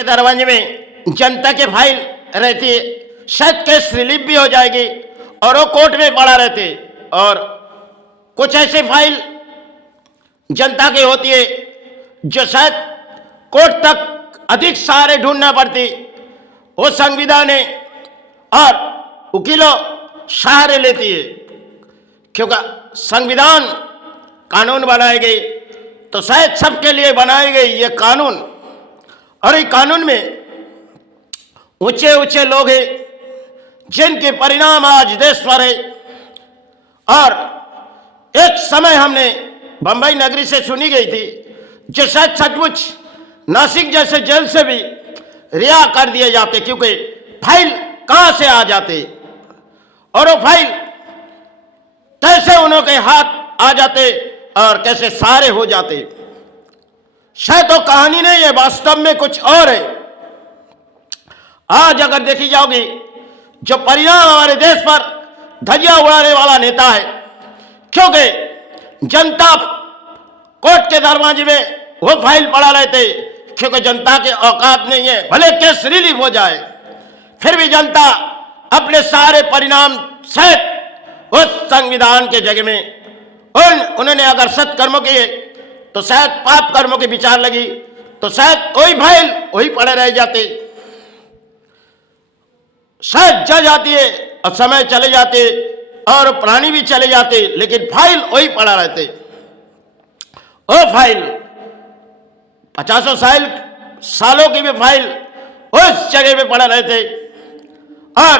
के दरवाजे में जनता के फाइल रहती है, शायद केस रिलीफ भी हो जाएगी और वो कोर्ट में पड़ा रहते, और कुछ ऐसे फाइल जनता की होती है जो शायद कोर्ट तक अधिक सहारे ढूंढना पड़ती, वो संविधान है और वकीलों सहारे लेती है, क्योंकि संविधान कानून बनाए गए तो शायद सबके लिए बनाए गए ये कानून, और ये कानून में ऊंचे ऊंचे लोग हैं जिनके परिणाम आज देश भर है। और एक समय हमने बंबई नगरी से सुनी गई थी जो शायद सचमुच नासिक जैसे जेल से भी रिहा कर दिए जाते, क्योंकि फाइल कहां से आ जाते और वो फाइल कैसे उनके हाथ आ जाते और कैसे सारे हो जाते। शायद तो कहानी नहीं है, वास्तव में कुछ और है। आज अगर देखी जाओगी जो परिणाम हमारे देश पर धज्जियां उड़ाने वाला नेता है, क्योंकि जनता कोर्ट के दरवाजे में वो फाइल पड़ा रहते, क्योंकि जनता के औकात नहीं है, भले केस रिलीफ हो जाए फिर भी जनता अपने सारे परिणाम शायद उस संविधान के जगह में उन्होंने अगर सत्कर्मों किए तो शायद पाप कर्मों की विचार लगी तो शायद वही फाइल वही पड़े रह जाते, शायद जज आती है और समय चले जाते और प्राणी भी चले जाते, लेकिन फाइल वही पड़ा रहते। वो फाइल 50 सालों की भी फाइल उस जगह पे पड़ा रहते, और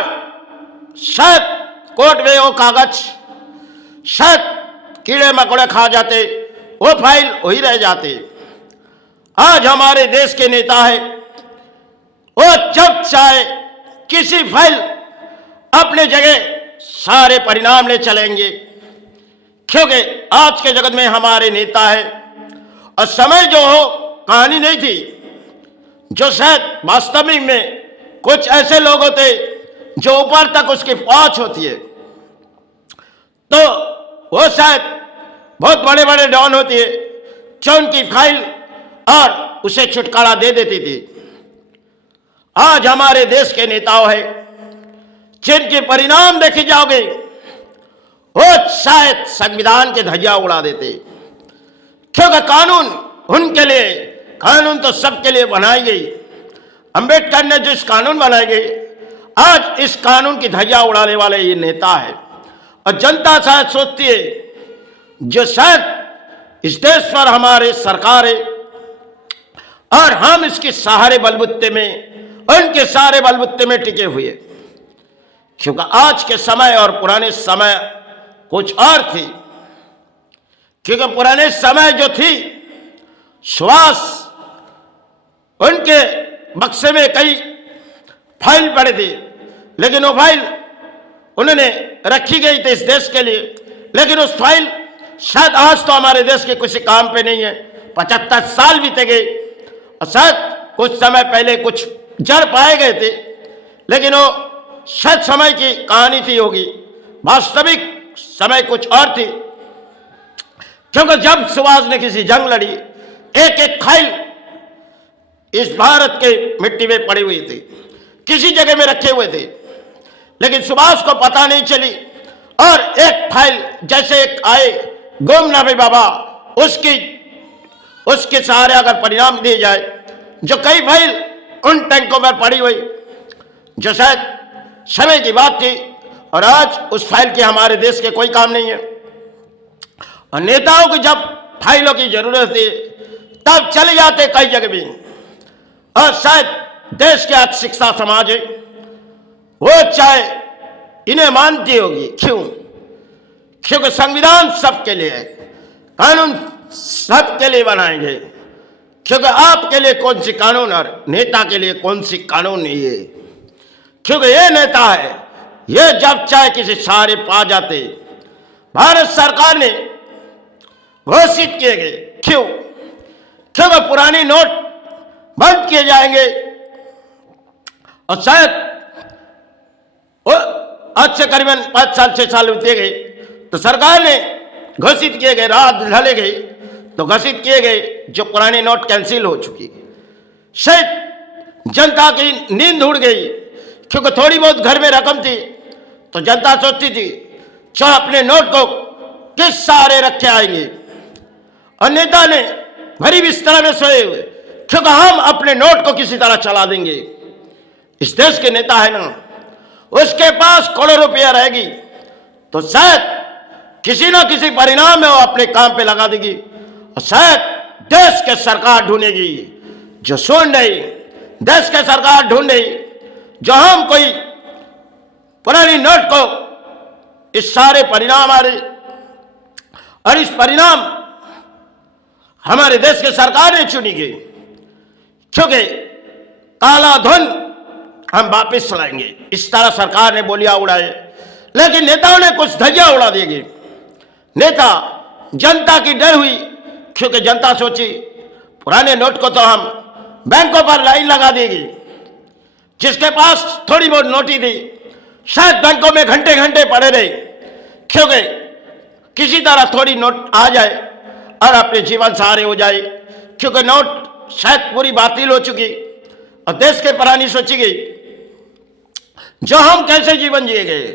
शायद कोर्ट में वो कागज शायद कीड़े मकोड़े खा जाते, वो फाइल वही रह जाते। आज हमारे देश के नेता है, वो जब चाहे किसी फाइल अपने जगह सारे परिणाम ले चलेंगे, क्योंकि आज के जगत में हमारे नेता है। और समय जो हो कहानी नहीं थी, जो शायद वास्तविक में कुछ ऐसे लोग होते जो ऊपर तक उसकी पहुंच होती है, तो वो शायद बहुत बड़े बड़े डॉन होती है जो उनकी फाइल और उसे छुटकारा दे देती थी। आज हमारे देश के नेताओं है जिनके परिणाम देखे जाओगे वो शायद संविधान के धज्जियां उड़ा देते, क्योंकि कानून उनके लिए, कानून तो सबके लिए बनाई गई। अंबेडकर ने जो इस कानून बनाए गए, आज इस कानून की धज्जियां उड़ाने वाले ये नेता है। और जनता शायद सोचती है जो शायद इस देश पर हमारे सरकार है और हम इसके सहारे बलबूते में, उनके सारे बलबूते में टिके हुए, क्योंकि आज के समय और पुराने समय कुछ और थी। क्योंकि पुराने समय जो थी, श्वास उनके बक्से में कई फाइल पड़े थे, लेकिन वो फाइल उन्होंने रखी गई थी इस देश के लिए, लेकिन उस फाइल शायद आज तो हमारे देश के किसी काम पे नहीं है। 75 साल बीते गए और शायद कुछ समय पहले कुछ जड़ पाए गए थे, लेकिन वो शायद समय की कहानी थी होगी, वास्तविक समय कुछ और थी। क्योंकि जब सुभाष ने किसी जंग लड़ी, एक एक फाइल इस भारत के मिट्टी में पड़ी हुई थी, किसी जगह में रखे हुए थे, लेकिन सुभाष को पता नहीं चली। और एक फाइल जैसे एक आए गोमनामी बाबा, उसके सहारे अगर परिणाम दिए जाए, जो कई फाइल उन टैंकों पर पड़ी हुई, जो शायद समय की बात थी, और आज उस फाइल की हमारे देश के कोई काम नहीं है। और नेताओं को जब फाइलों की जरूरत थी तब चले जाते कई जगह भी। और शायद देश के आज शिक्षा समाज है, वो चाहे इन्हें मानती होगी, क्यों? क्योंकि संविधान सबके लिए है, कानून सबके लिए बनाएंगे। क्योंकि आपके लिए कौन सी कानून और नेता के लिए कौन सी कानून नहीं है, क्योंकि ये नेता है, ये जब चाहे किसी सहारे पा जाते। भारत सरकार ने घोषित किए गए, क्यों? क्योंकि पुराने नोट बंद किए जाएंगे और शायद आज से करीबन 5 साल 6 साल बीते गए तो सरकार ने घोषित किए गए, रात ढले गई तो घोषित किए गए जो पुराने नोट कैंसिल हो चुकी। शायद जनता की नींद उड़ गई, क्योंकि थोड़ी बहुत घर में रकम थी तो जनता सोचती थी जो अपने नोट को किस सहारे रखे आएंगे, और नेता ने भरी बिस्तर में सोए हुए, क्योंकि हम अपने नोट को किसी तरह चला देंगे। इस देश के नेता है ना, उसके पास करोड़ों रुपया रहेगी तो शायद किसी ना किसी परिणाम में वो अपने काम पे लगा देगी, और शायद देश के सरकार ढूंढेगी जो सुन नहीं, देश के सरकार ढूंढे जो हम कोई पुरानी नोट को इस सारे परिणाम आ रहे, और इस परिणाम हमारे देश के सरकार ने चुनी गई, क्योंकि काला धन हम वापिस लाएंगे, इस तरह सरकार ने बोलियां उड़ाए। लेकिन नेताओं ने कुछ धज्जियां उड़ा देंगे। नेता जनता की डर हुई, क्योंकि जनता सोची पुराने नोट को तो हम बैंकों पर लाइन लगा देगी, जिसके पास थोड़ी बहुत नोटी थी शायद बैंकों में घंटे घंटे पड़े रहे, क्योंकि किसी तरह थोड़ी नोट आ जाए और अपने जीवन सहारे हो जाए, क्योंकि नोट शायद पूरी बातिल हो चुकी और देश के प्राणी सोची गई जो हम कैसे जीवन जिए गए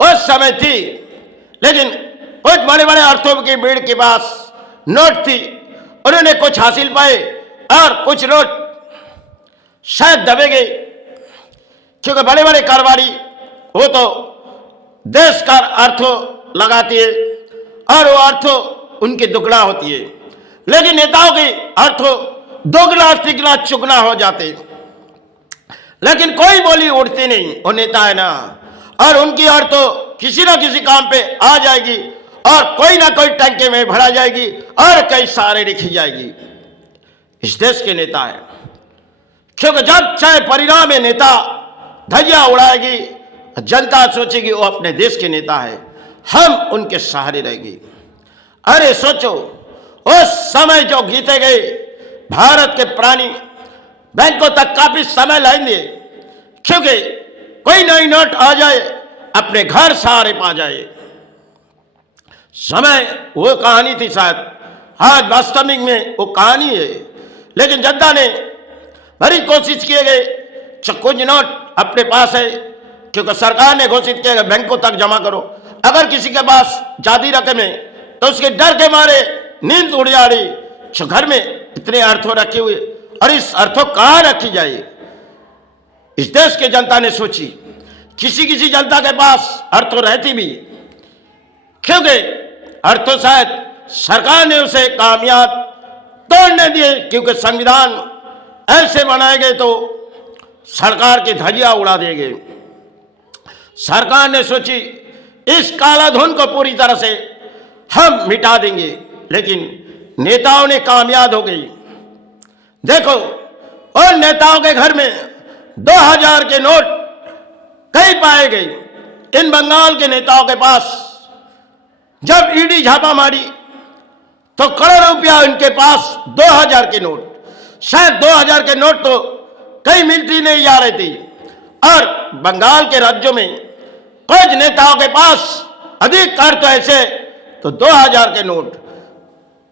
उस समय थी। लेकिन कुछ बड़े बड़े अर्थों की भीड़ के पास नोट थी, उन्होंने कुछ हासिल पाए और कुछ नोट शायद दबे गए, क्योंकि बड़े बड़े कारोबारी वो तो देश का अर्थ लगाती है और वो अर्थ उनकी दुगना होती है, लेकिन नेताओं के अर्थ दोगुना तिगुना चुगना हो जाते, लेकिन कोई बोली उड़ती नहीं। वो नेता है ना, और उनकी अर्थ किसी ना किसी काम पे आ जाएगी और कोई ना कोई टंके में भरा जाएगी और कई सारे लिखी जाएगी। इस देश के नेता है, क्योंकि जब चाहे परिणाम में नेता धज्जियां उड़ाएगी, जनता सोचेगी वो अपने देश के नेता है, हम उनके सहारे रहेंगे। अरे सोचो, उस समय जो गीते गए भारत के प्राणी बैंकों तक काफी समय लाएंगे, क्योंकि कोई नई नोट आ जाए अपने घर सहारे पा जाए। समय वो कहानी थी शायद, आज वास्तविक में वो कहानी है। लेकिन जनता ने बड़ी कोशिश किए गए कुछ नोट अपने पास है, क्योंकि सरकार ने घोषित किया बैंकों तक जमा करो। अगर किसी के पास ज्यादा रकम है तो उसके डर के मारे नींद उड़ जा रही, जो घर में इतने अर्थों रखे हुए और इस अर्थों कहाँ रखी जाए। इस देश के जनता ने सोची, किसी किसी जनता के पास अर्थों रहती भी, क्योंकि अर्थों शायद सरकार ने उसे कामयाब तोड़ने दिए, क्योंकि संविधान ऐसे बनाए गए तो सरकार की धज्जियां उड़ा देंगे। सरकार ने सोची इस काला धन को पूरी तरह से हम मिटा देंगे, लेकिन नेताओं ने कामयाब हो गई। देखो, और नेताओं के घर में 2000 के नोट कहीं पाए गए। इन बंगाल के नेताओं के पास जब ईडी छापा मारी तो करोड़ों रुपया इनके पास 2000 के नोट, शायद 2000 के नोट तो कहीं मिलती नहीं जा रही थी। और बंगाल के राज्यों में कुछ नेताओं के पास अधिक कर तो ऐसे तो 2000 के नोट,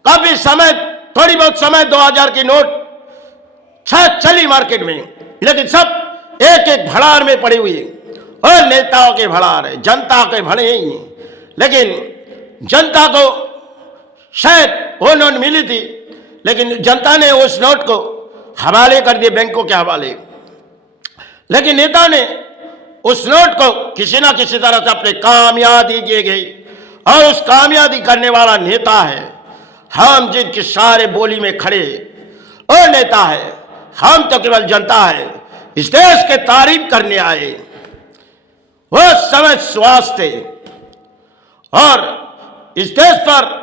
काफी समय थोड़ी बहुत समय 2000 की नोट शायद चली मार्केट में, लेकिन सब एक एक भड़ार में पड़ी हुई है। और नेताओं के भड़ार है, जनता के भड़े ही हैं, लेकिन जनता को शायद वो नोट मिली थी, लेकिन जनता ने उस नोट को हवाले कर दिए बैंकों के हवाले। लेकिन नेता ने उस नोट को किसी ना किसी तरह से अपने कामयाबी की गई, और उस कामयाबी करने वाला नेता है हम, जिनकी सारे बोली में खड़े और नेता है हम, तो केवल जनता है। इस देश के तारीफ करने आए, वो समय श्वास थे, और इस देश पर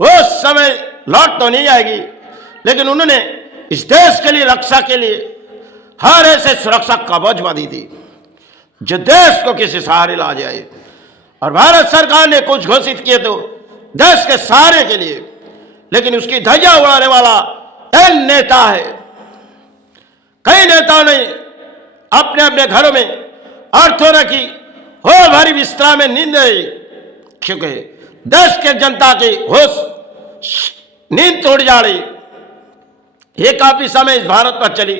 वो समय लौट तो नहीं आएगी, लेकिन उन्होंने इस देश के लिए, रक्षा के लिए हर ऐसे सुरक्षा कवच बांधी थी जो देश को किसी सहारे ला जाए। और भारत सरकार ने कुछ घोषित किए तो देश के सहारे के लिए, लेकिन उसकी धज्जियां उड़ाने वाला एक नेता है। कई नेताओं ने अपने अपने घरों में अर्थों रखी, हो भरी विस्तार में नींद आई, क्योंकि देश के जनता की होश नींद तोड़ जा रही। ये काफी समय इस भारत पर चली,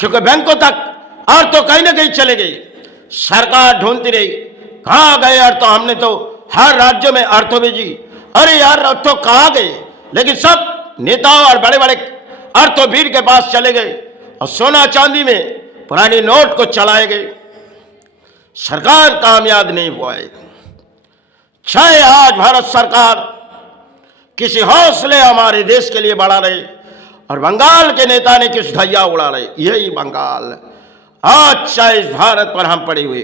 क्योंकि बैंकों तक अर्थ तो कहीं ना कहीं चले गई। सरकार ढूंढती रही कहाँ गए अर्थ, तो हमने तो हर राज्य में अर्थों भेजी, अरे यार अर्थों कहाँ गए, लेकिन सब नेताओं और बड़े बड़े अर्थों के पास चले गए और सोना चांदी में पुरानी नोट को चलाए गए। सरकार कामयाब नहीं हुआ है। चाहे आज भारत सरकार किसी हौसले हमारे देश के लिए बढ़ा रहे और बंगाल के नेता ने किस धैया उड़ा रहे, यही बंगाल आज चाहे इस भारत पर हम पड़े हुए,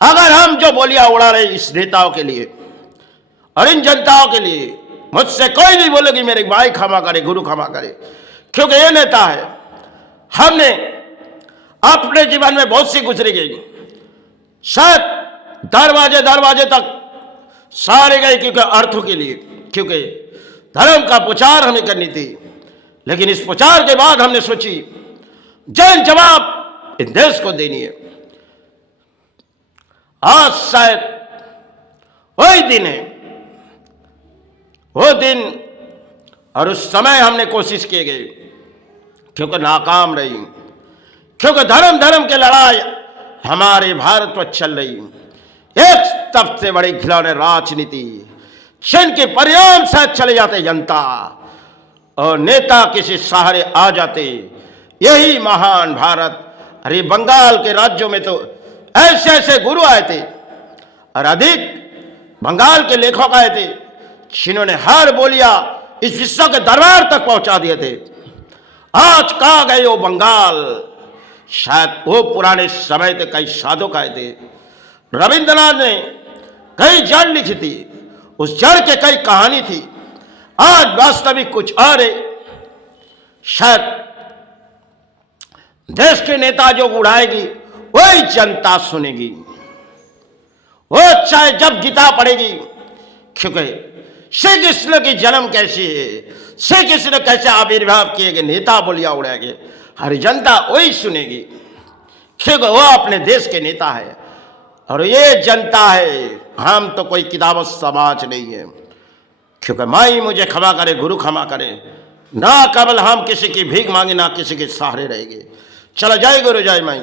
अगर हम जो बोलियां उड़ा रहे इस नेताओं के लिए और इन जनताओं के लिए, मुझसे कोई नहीं बोलेगी मेरे भाई क्षमा करे, गुरु क्षमा करे, क्योंकि ये नेता है। हमने अपने जीवन में बहुत सी गुजरी गई, शायद दरवाजे दरवाजे तक सारे गए क्योंकि अर्थों के लिए, क्योंकि धर्म का प्रचार हमें करनी थी। लेकिन इस प्रचार के बाद हमने सोची जन जवाब इस देश को देनी है। आज शायद वही दिन है, वो दिन, और उस समय हमने कोशिश किए गए क्योंकि नाकाम रही, क्योंकि धर्म धर्म की लड़ाई हमारे भारत पर चल रही। एक सबसे बड़ी खिलौने राजनीति, जिनके परिणाम शायद चले जाते जनता और नेता किसी सहारे आ जाते, यही महान भारत। अरे बंगाल के राज्यों में तो ऐसे ऐसे गुरु आए थे और अधिक बंगाल के लेखक आए थे, जिन्होंने हर बोलिया इस विश्व के दरबार तक पहुंचा दिए थे। आज कहाँ गए वो बंगाल? शायद वो पुराने समय थे, कई साधक आए थे। रविंद्रनाथ ने कई जड़ लिखी थी, उस जड़ के कई कहानी थी। आज वास्तविक कुछ और है। शायद देश के नेता जो उड़ाएगी वही जनता सुनेगी। वो चाहे जब गीता पढ़ेगी, क्योंकि श्री कृष्ण की जन्म कैसी है, श्री कृष्ण कैसे आविर्भाव किए गए, नेता बोलिया उड़ाएंगे, हर जनता वही सुनेगी, क्योंकि वो अपने देश के नेता है और ये जनता है। हम तो कोई किताब समाज नहीं है, क्योंकि माई मुझे क्षमा करे, गुरु क्षमा करे, ना केवल हम किसी की भीख मांगे, ना किसी के सहारे रहेंगे। चलो जय गुरु जय माई।